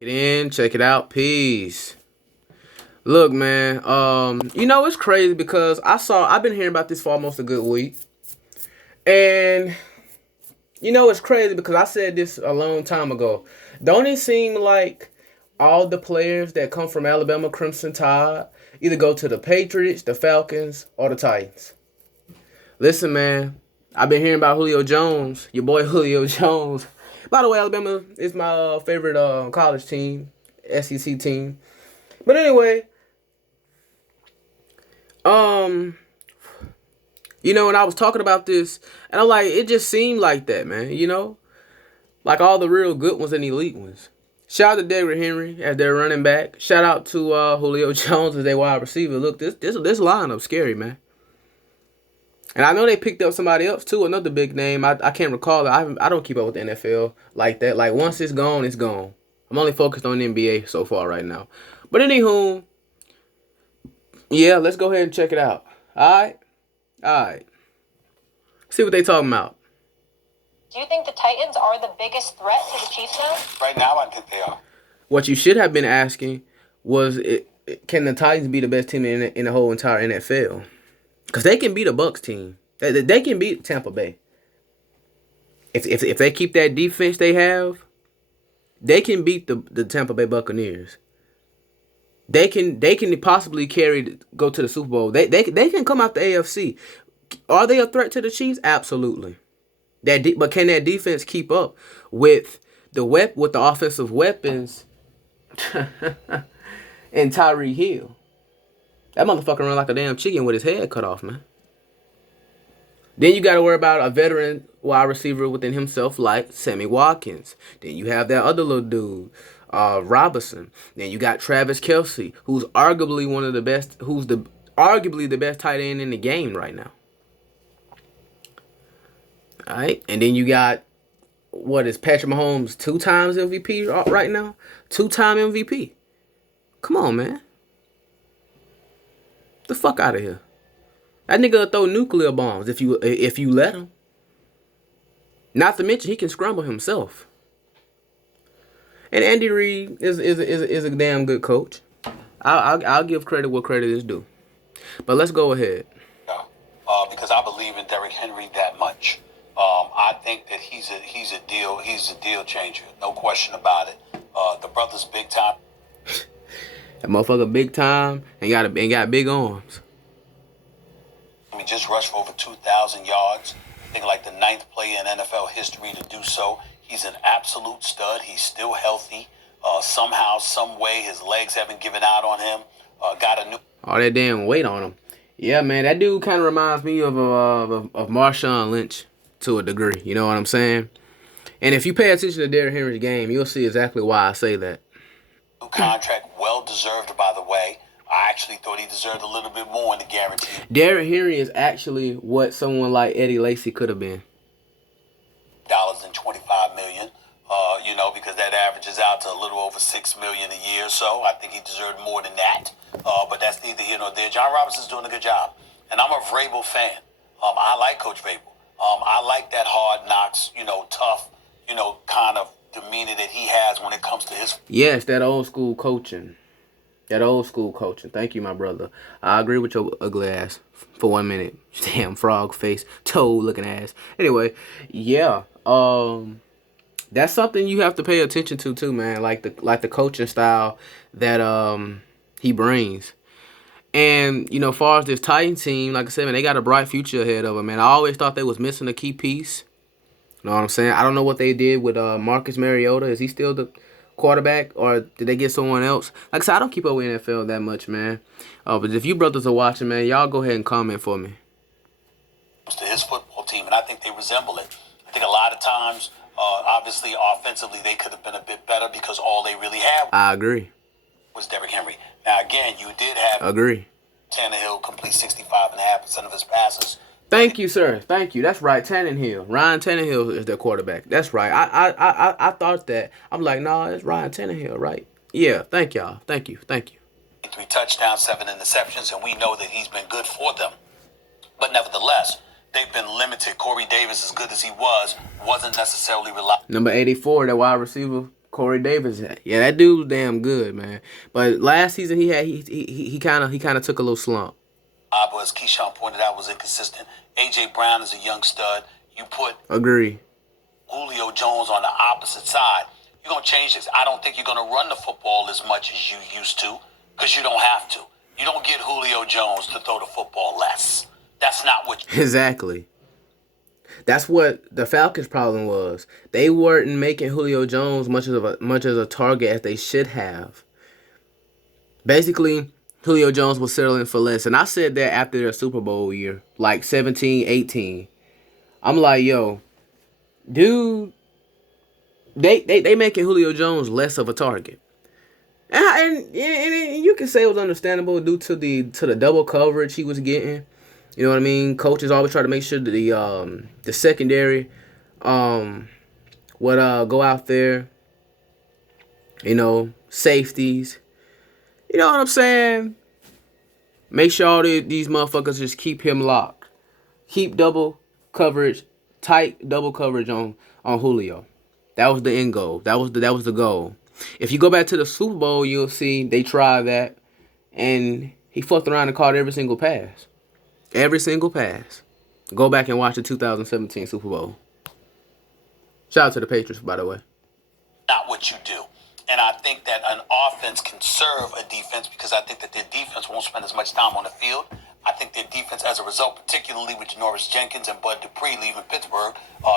Get in, check it out. Peace. Look, man. It's crazy because I've been hearing about this for almost a good week, and it's crazy because I said this a long time ago. Don't it seem like all the players that come from Alabama Crimson Tide either go to the Patriots, the Falcons, or the Titans? Listen, man. I've been hearing about Julio Jones, your boy Julio Jones. By the way, Alabama is my favorite college team, SEC team. But anyway, um, and I was talking about this, and I'm like, it just seemed like that, man. Like all the real good ones and elite ones. Shout out to Derrick Henry as their running back. Shout out to Julio Jones as their wide receiver. Look, this lineup scary, man. And I know they picked up somebody else too, another big name. I can't recall it. I don't keep up with the NFL like that. Like once it's gone, it's gone. I'm only focused on the NBA so far right now. But anywho, yeah, let's go ahead and check it out. All right. See what they talking about. Do you think the Titans are the biggest threat to the Chiefs now? Right now, I think they are. What you should have been asking was, can the Titans be the best team in the whole entire NFL? Because they can beat a Bucks team. They can beat Tampa Bay. If they keep that defense they have, they can beat the Tampa Bay Buccaneers. They can possibly go to the Super Bowl. They can come out the AFC. Are they a threat to the Chiefs? Absolutely. But can that defense keep up with with the offensive weapons and Tyreek Hill? That motherfucker run like a damn chicken with his head cut off, man. Then you got to worry about a veteran wide receiver within himself like Sammy Watkins. Then you have that other little dude, Robinson. Then you got Travis Kelce, who's arguably one of the best, arguably the best tight end in the game right now. All right, and then you got what is Patrick Mahomes 2 times MVP right now? 2-time MVP. Come on, man. The fuck out of here. That nigga will throw nuclear bombs if you let him. Not to mention he can scramble himself. And Andy Reid is a damn good coach. I'll give credit where credit is due. But let's go ahead. Because I believe in Derrick Henry that much. I think that he's a deal changer. No question about it. The brother's big time. That motherfucker big time and got big arms. I mean, just rushed for over 2,000 yards. I think like the 9th player in NFL history to do so. He's an absolute stud. He's still healthy. Somehow, some way, his legs haven't given out on him. Got a new. All that damn weight on him. Yeah, man, that dude kind of reminds me of Marshawn Lynch to a degree. You know what I'm saying? And if you pay attention to Derrick Henry's game, you'll see exactly why I say that. New contract, well deserved, by the way. I actually thought he deserved a little bit more in the guarantee. Derrick Henry is actually what someone like Eddie Lacy could have been. $25 million, because that averages out to a little over $6 million a year. So I think he deserved more than that. But that's neither here nor there. John Robinson's doing a good job, and I'm a Vrabel fan. I like Coach Vrabel. I like that hard knocks, tough, kind of demeanor that he has when it comes to his. Yes, that old school coaching. Thank you, my brother. I agree with your ugly ass for 1 minute. Damn frog face, toad looking ass. Anyway, yeah. That's something you have to pay attention to too, man. Like the coaching style that he brings. And, as far as this Titan team, like I said, man, they got a bright future ahead of them, man. I always thought they was missing a key piece. You know what I'm saying? I don't know what they did with Marcus Mariota. Is he still the quarterback, or did they get someone else? Like I said, I don't keep up with NFL that much, man. But if you brothers are watching, man, y'all go ahead and comment for me. To his football team, and I think they resemble it. I think a lot of times, obviously, offensively, they could have been a bit better because all they really had. I agree. Was Derrick Henry. Now, again, you did have. Agree. Tannehill complete 65.5% of his passes. Thank you, sir. Thank you. That's right. Tannehill. Ryan Tannehill is their quarterback. That's right. I thought that. I'm like, no, it's Ryan Tannehill, right? Yeah. Thank y'all. Thank you. 3 touchdowns, 7 interceptions, and we know that he's been good for them. But nevertheless, they've been limited. Corey Davis, as good as he was, wasn't necessarily reliable. Number 84, that wide receiver, Corey Davis, yeah, that dude was damn good, man. But last season he kind of took a little slump. But as Keyshawn pointed out, was inconsistent. A.J. Brown is a young stud. You put Agree. Julio Jones on the opposite side. You're going to change this. I don't think you're going to run the football as much as you used to because you don't have to. You don't get Julio Jones to throw the football less. That's not what you... Exactly. That's what the Falcons' problem was. They weren't making Julio Jones much as a target as they should have. Basically, Julio Jones was settling for less. And I said that after their Super Bowl year, like 17, 18. I'm like, yo, dude, they making Julio Jones less of a target. And you can say it was understandable due to the double coverage he was getting. You know what I mean? Coaches always try to make sure that the secondary would go out there. You know, safeties. You know what I'm saying? Make sure all these motherfuckers just keep him locked. Keep double coverage, tight double coverage on Julio. That was the end goal. That was the goal. If you go back to the Super Bowl, you'll see they tried that, and he fucked around and caught every single pass. Every single pass. Go back and watch the 2017 Super Bowl. Shout out to the Patriots, by the way. Not what you do. And I think that an offense can serve a defense because I think that their defense won't spend as much time on the field. I think their defense, as a result, particularly with Norris Jenkins and Bud Dupree leaving Pittsburgh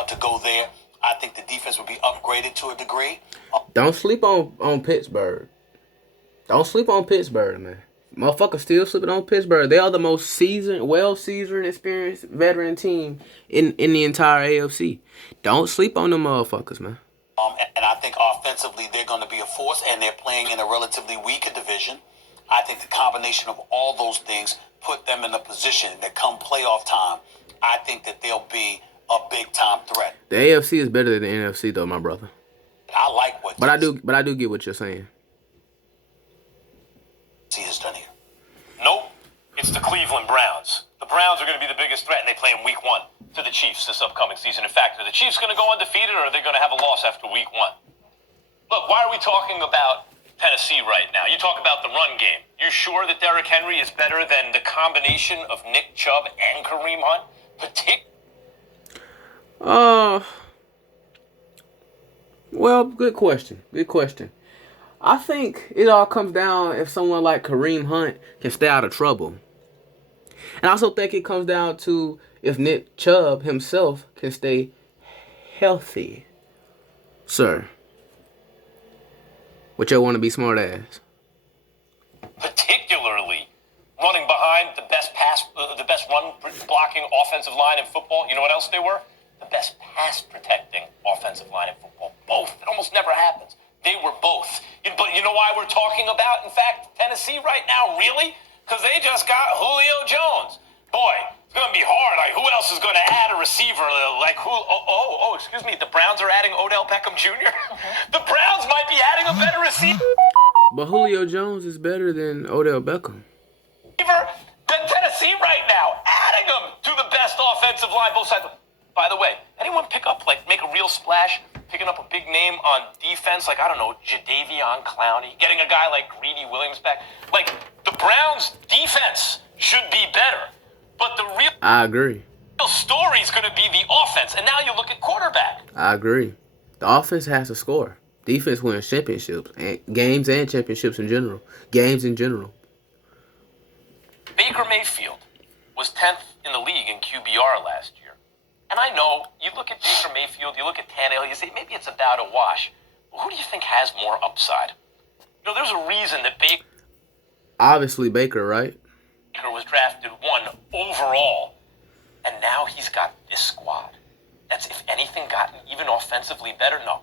to go there, I think the defense will be upgraded to a degree. Don't sleep on Pittsburgh. Don't sleep on Pittsburgh, man. Motherfuckers still sleeping on Pittsburgh. They are the most well-seasoned, experienced veteran team in the entire AFC. Don't sleep on them motherfuckers, man. And I think offensively they're going to be a force, and they're playing in a relatively weaker division. I think the combination of all those things put them in a position that come playoff time, I think that they'll be a big-time threat. The AFC is better than the NFC, though, my brother. I like what. But I do get what you're saying. He has done here. Nope. It's the Cleveland Browns. The Browns are going to be the biggest threat, and they play in Week 1 to the Chiefs this upcoming season. In fact, are the Chiefs going to go undefeated, or are they going to have a loss after Week 1? Look, why are we talking about Tennessee right now? You talk about the run game. You sure that Derrick Henry is better than the combination of Nick Chubb and Kareem Hunt? Well, good question. Good question. I think it all comes down if someone like Kareem Hunt can stay out of trouble. And I also think it comes down to if Nick Chubb himself can stay healthy. Sir. What y'all want to be smart ass? Particularly running behind the best run blocking offensive line in football. You know what else they were? The best pass protecting offensive line in football. Both. It almost never happens. They were both. But you know why we're talking about, in fact, Tennessee right now? Really? Because they just got Julio Jones. Boy, it's going to be hard. Like, who else is going to add a receiver? Like, who? Excuse me. The Browns are adding Odell Beckham Jr.? The Browns might be adding a better receiver. But Julio Jones is better than Odell Beckham. Than Tennessee right now. Adding them to the best offensive line, both sides. By the way, anyone make a real splash, picking up a big name on defense, like, I don't know, Jadeveon Clowney, getting a guy like Greedy Williams back? Like, the Browns' defense should be better. But the real agree. Story is going to be the offense. And now you look at quarterback. I agree. The offense has to score. Defense wins championships, and games and championships in general. Games in general. Baker Mayfield was 10th in the league in QBR last year. And I know, you look at Baker Mayfield, you look at Tannehill, you say maybe it's about a wash. Well, who do you think has more upside? You know, there's a reason that Baker... Obviously Baker, right? Baker was drafted 1 overall, and now he's got this squad. That's, if anything, gotten even offensively better? No.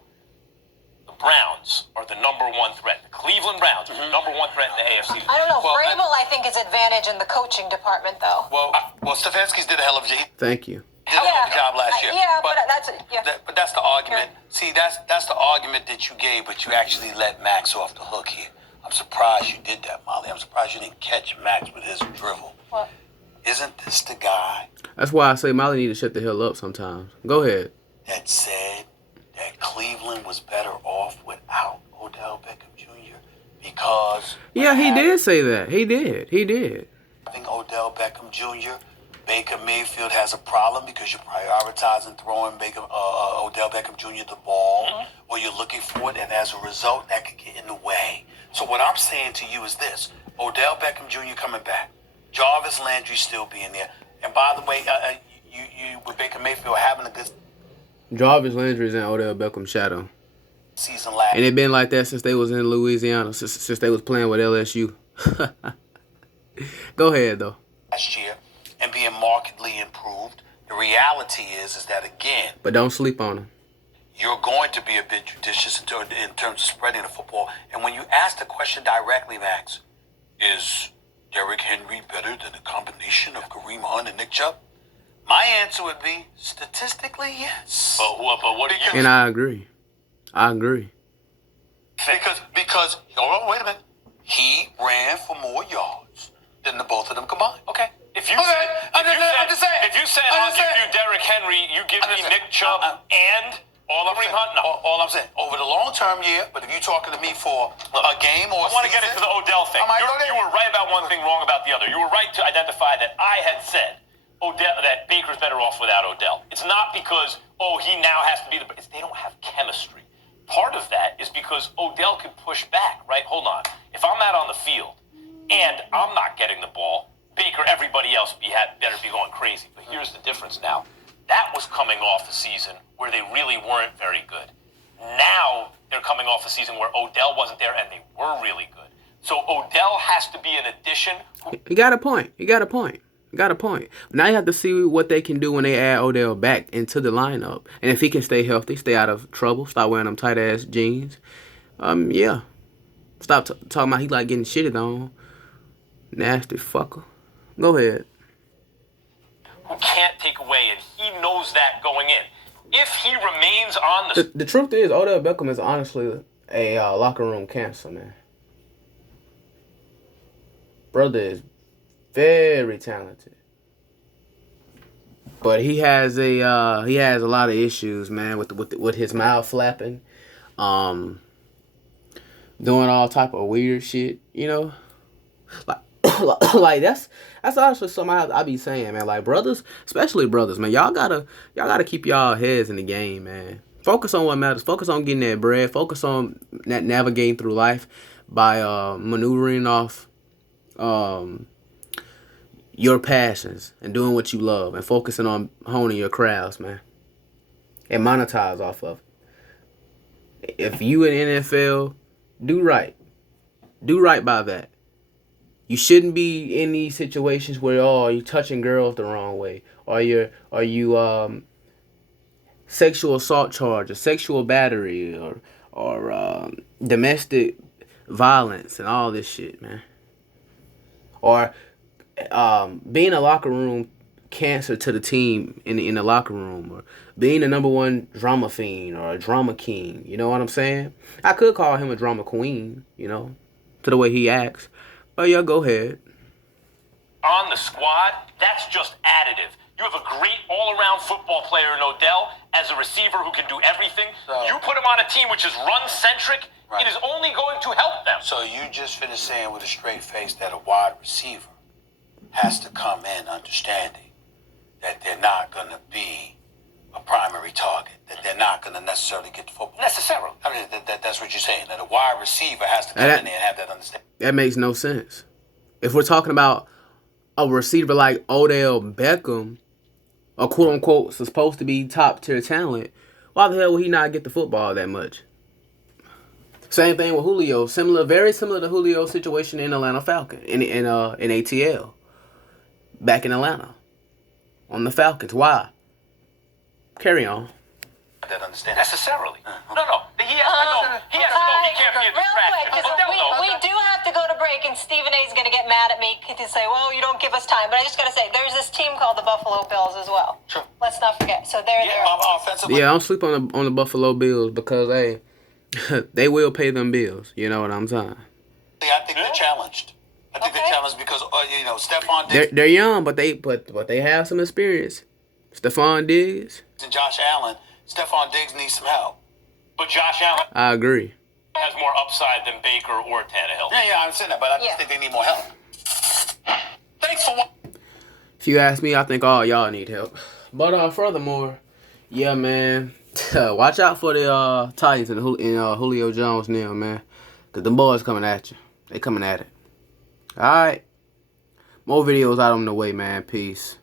The Browns are the #1 threat. The Cleveland Browns are the #1 threat in the AFC. I don't know. Vrabel, I think, is advantage in the coaching department, though. Well, Stefanski's did a hell of a job. Thank you. Did a hell of a job last year. Yeah, but that's it. Yeah. But that's the argument. Yeah. See, that's the argument that you gave, but you actually let Max off the hook here. I'm surprised you did that, Molly. I'm surprised you didn't catch Max with his drivel. What? Isn't this the guy That's why I say Molly need to shut the hell up sometimes. Go ahead. that said that Cleveland was better off without Odell Beckham Jr. because Yeah, he did say that. He did. having Odell Beckham Jr., Baker Mayfield has a problem because you're prioritizing throwing Odell Beckham Jr. the ball, or you're looking for it, and as a result, that could get in the way. So what I'm saying to you is this: Odell Beckham Jr. coming back, Jarvis Landry still being there, and by the way, you with Baker Mayfield having a good Jarvis Landry is in Odell Beckham's shadow. season last. And it been like that since they was in Louisiana, since they was playing with LSU. Go ahead, though. Last year and being markedly improved. The reality is that again, But don't sleep on him. you're going to be a bit judicious in terms of spreading the football. And when you ask the question directly, Max, is Derrick Henry better than a combination of Kareem Hunt and Nick Chubb? My answer would be statistically yes. But what do you? And I agree. Because hold on, wait a minute. He ran for more yards than the both of them combined. Okay. If you Okay, said, I'm just saying. if you said I'm I'll just give saying. you Derrick Henry, you give I'm me just saying. Nick Chubb and Kareem Hunt. No. All I'm saying, over the long term, yeah. But if you're talking to me for a game or I want to get into the Odell thing. I might go there. You were right about one thing, wrong about the other. You were right to identify that I had said that Baker's better off without Odell. It's not because, he now has to be they don't have chemistry. Part of that is because Odell can push back, right? Hold on. If I'm out on the field and I'm not getting the ball, Baker, everybody else better be going crazy. But here's the difference now. That was coming off a season where they really weren't very good. Now they're coming off a season where Odell wasn't there and they were really good. So Odell has to be an addition. He got a point. Now you have to see what they can do when they add Odell back into the lineup. And if he can stay healthy, stay out of trouble, stop wearing them tight-ass jeans. Yeah. Stop talking about he like getting shitted on. Nasty fucker. Go ahead. Who can't take away, and he knows that going in. If he remains on The truth is, Odell Beckham is honestly a locker room cancer, man. Brother is very talented, but he has a lot of issues, man, with his mouth flapping, doing all type of weird shit, like that's honestly something I be saying, man. Like brothers, especially brothers, man, y'all gotta keep y'all heads in the game, man. Focus on what matters. Focus on getting that bread. Focus on navigating through life by maneuvering off your passions and doing what you love and focusing on honing your crafts, man, and monetize off of it. If you in NFL, do right by that. You shouldn't be in these situations where you're touching girls the wrong way, or you sexual assault charge, or sexual battery, or domestic violence and all this shit, man. Or being a locker room cancer to the team in the locker room, or being the number one drama fiend or a drama king. You know what I'm saying? I could call him a drama queen, to the way he acts. But yeah, go ahead. On the squad, that's just additive. You have a great all-around football player in Odell as a receiver who can do everything. You put him on a team which is run-centric, Right. it is only going to help them. So you just finished saying with a straight face that a wide receiver has to come in understanding that they're not going to be a primary target, that they're not going to necessarily get the football. Necessarily. I mean, that's what you're saying, that a wide receiver has to come in there and have that understanding. That makes no sense. If we're talking about a receiver like Odell Beckham, a quote-unquote supposed to be top-tier talent, why the hell would he not get the football that much? Same thing with Julio. Very similar to Julio's situation in Atlanta Falcons, in ATL. Back in Atlanta. On the Falcons. Why? Carry on. That understanding. Necessarily. No. He has to know. He has to know he can't be a Real quick, distraction. because we do have to go to break, and Stephen A. is going to get mad at me to say, well, you don't give us time. But I just got to say, there's this team called the Buffalo Bills as well. Sure. Let's not forget. So they're there. Offensively. Yeah, I don't sleep on the Buffalo Bills because, hey, they will pay them bills. You know what I'm saying? I think they're challenged. I think they're challenged because, Stephon Diggs They're young, but they have some experience. Stephon Diggs. and Josh Allen, Stephon Diggs needs some help. But Josh Allen I agree. has more upside than Baker or Tannehill. Yeah, I understand that, but I just think they need more help. Thanks for watching. If you ask me, I think all y'all need help. But furthermore, yeah, man, watch out for the Titans and Julio Jones now, man, cause them boys coming at you. They coming at it. All right, more videos out on the way, man. Peace.